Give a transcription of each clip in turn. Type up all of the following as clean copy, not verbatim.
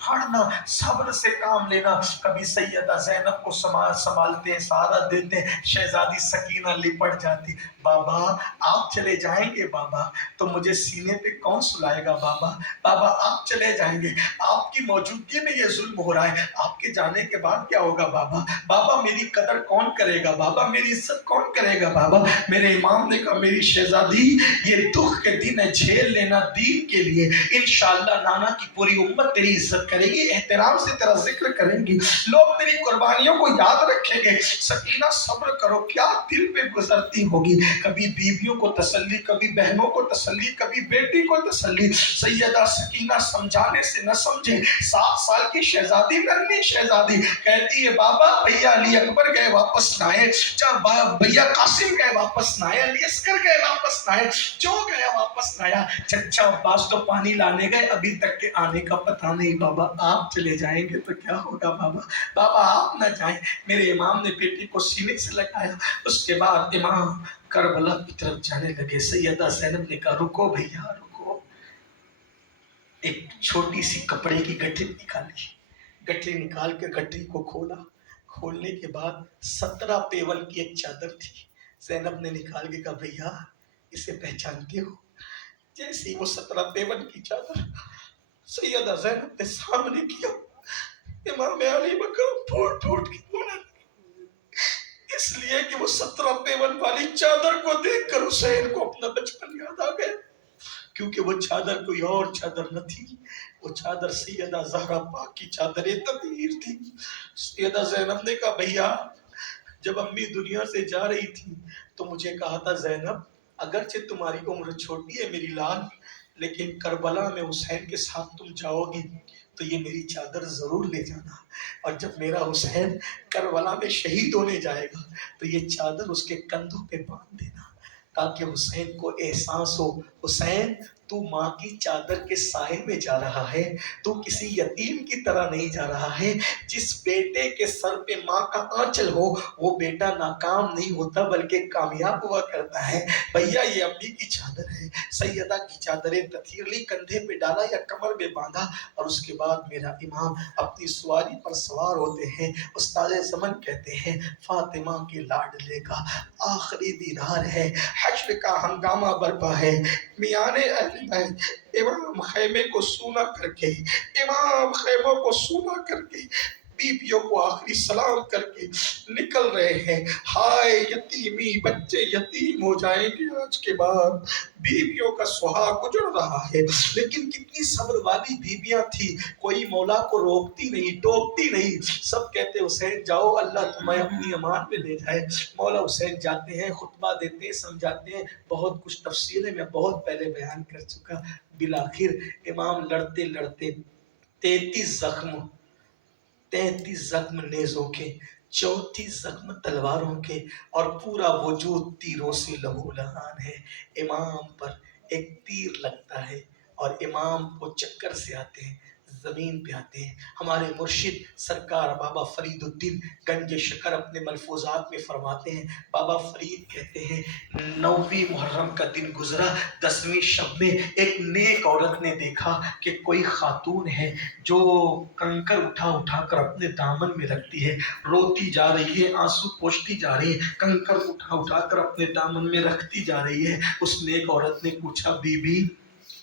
پڑھنا، صبر سے کام لینا. کبھی سیدہ زینب کو سنبھالتے ہیں، سہارا دیتے ہیں، شہزادی سکینہ لپٹ جاتی. بابا آپ چلے جائیں گے بابا تو مجھے سینے پہ کون سلائے گا بابا؟ بابا آپ چلے جائیں گے، آپ کی موجودگی میں یہ ظلم ہو رہا ہے، آپ کے جانے کے بعد کیا ہوگا بابا؟ بابا میری قدر کون کرے گا بابا؟ میری عزت کون کرے گا بابا؟ میرے امام نے کہا میری شہزادی یہ دکھ کے دن ہے، جھیل لینا دین کے لیے. انشاءاللہ نانا کی پوری امت تیری عزت کرے گی، احترام سے تیرا ذکر کریں گی، لوگ تیری قربانیوں کو یاد رکھیں گے. سکینہ صبر کرو. کیا دل پہ گزرتی ہوگی، کبھی بیویوں کو تسلی، کبھی بہنوں کو تسلی، کبھی بیٹی کو تسلی. سیدہ سکینہ سمجھانے سے نہ سمجھے، 7 سال کی شہزادی، ننھی شہزادی کہتی ہے بابا بھیا علی اکبر گئے واپس نہ آئے، بھیا قاسم گئے واپس نہ آئے، علی اصغر گئے واپس نہ آئے، جو گیا واپس نہ آیا، چچا عباس تو پانی لانے گئے، ابھی تک کے آنے کا پتہ نہیں. بابا آپ چلے جائیں گے تو کیا ہوگا بابا؟ بابا آپ نہ جائیں. میرے امام نے بیٹی کو سینے سے لگایا. اس کے بعد امام کربلا کی طرف جانے لگے. سیدہ زینب نے کہا رکو بھیا رکو. ایک چھوٹی سی کپڑے کی گٹھلی نکالی، گٹھلی نکال کے گٹھلی کو کھولا. کھولنے کے بعد 17 پیول کی ایک چادر تھی. زینب نے نکال کے کہا بھیا اسے پہچانتے ہو؟ جیسے ہی وہ 17 پیول کی چادر سیدہ زینب نے سامنے کیا، امام علی مقام پھوٹ پھوٹ کے رونے لگے، اس لیے کہ وہ 17 پیول والی چادر کو دیکھ کر حسین کو اپنا بچپن یاد آ گیا. کیونکہ وہ چادر کوئی اور چادر نہ تھی، وہ چادر سیدہ زہرا پاک کی چادر تطہیر تھی. سیدہ زینب نے کہا بھیا جب امی دنیا سے جا رہی تھی تو مجھے کہا تھا زینب اگرچہ تمہاری عمر چھوٹی ہے میری لال، لیکن کربلا میں حسین کے ساتھ تم جاؤ گی تو یہ میری چادر ضرور لے جانا، اور جب میرا حسین کربلا میں شہید ہونے جائے گا تو یہ چادر اس کے کندھوں پہ باندھ دینا تاکہ حسین کو احساس ہو حسین تو ماں کی چادر کے سائے میں جا رہا ہے، تو کسی یتیم کی طرح نہیں جا رہا ہے. جس بیٹے کے سر پہ ماں کا آنچل ہو وہ بیٹا ناکام نہیں ہوتا بلکہ کامیاب ہوا کرتا ہے. بھیا یہ امی کی چادر ہے. سیدہ کی چادریں تطہیر لی، کندھے پہ ڈالا یا کمر میں باندھا، اور اس کے بعد میرا امام اپنی سواری پر سوار ہوتے ہیں. استاد زمن کہتے ہیں فاطمہ کے لاڈلے کا آخری دیدار ہے، حشر کا ہنگامہ برپا ہے. میان اہل بیت امام خیمے کو سونا کر کے، امام خیموں کو سونا کر کے، بیویوں کو آخری سلام کر کے نکل رہے ہیں. ہائے یتیمی، بچے یتیم ہو جائیں گے آج کے بعد. بیویوں کا سہاگ اجڑ رہا ہے، لیکن کتنی صبر والی بیویاں تھی، کوئی مولا کو روکتی نہیں ٹوکتی نہیں، سب کہتے حسین جاؤ اللہ تمہیں اپنی امان میں لے جائے. مولا حسین جاتے ہیں، خطبہ دیتے ہیں، سمجھاتے ہیں، بہت کچھ تفصیلیں میں بہت پہلے بیان کر چکا. بالآخر امام لڑتے لڑتے 33 زخم نیزوں کے، 34 زخم تلواروں کے، اور پورا وجود تیروں سے لہو لہان ہے. امام پر ایک تیر لگتا ہے اور امام کو چکر سے آتے ہیں، زمین پہ آتے ہیں. ہمارے مرشد سرکار بابا فرید الدین گنج شکر اپنے ملفوظات میں فرماتے ہیں، بابا فرید کہتے ہیں 9ویں محرم کا دن گزرا، 10ویں شب میں ایک نیک عورت نے دیکھا کہ کوئی خاتون ہے جو کنکر اٹھا اٹھا کر اپنے دامن میں رکھتی ہے، روتی جا رہی ہے، آنسو پوچھتی جا رہی ہے، کنکر اٹھا اٹھا کر اپنے دامن میں رکھتی جا رہی ہے. اس نیک عورت نے پوچھا بی بی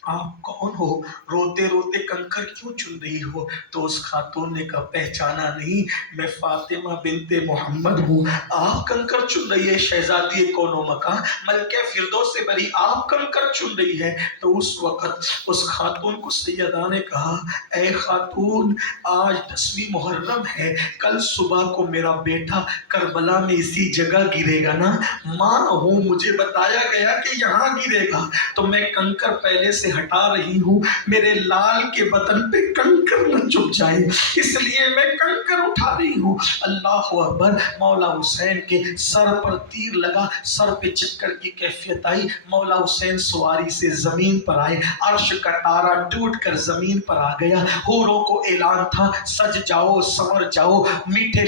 آپ کون ہو، روتے روتے کنکر کیوں چن رہی ہو؟ تو اس خاتون نے کہا پہچانا نہیں، میں فاطمہ بنت محمد ہوں. آپ کنکر چن رہی ہے شہزادی کون و مکان ملکہ فردوس سے بری، آپ کنکر چن رہی ہے. تو اس وقت اس خاتون کو سیدہ نے کہا اے خاتون آج 10ویں محرم ہے، کل صبح کو میرا بیٹا کربلا میں اسی جگہ گرے گا نا، ماں ہوں مجھے بتایا گیا کہ یہاں گرے گا، تو میں کنکر پہلے سے ہٹا رہی ہوں، میرے لال کے بدن پہ کنکر نہ چپ جائے اس لیے میں کنکر اٹھا رہی ہوں. اللہ اکبر. مولا حسین کے سر پر تیر لگا، سر پہ چکر کی کیفیت آئی، مولا حسین سواری سے زمین پر آئے، عرش کا تارا ٹوٹ کر زمین پر آ گیا. حوروں کو اعلان تھا سج جاؤ سنور جاؤ، میٹھے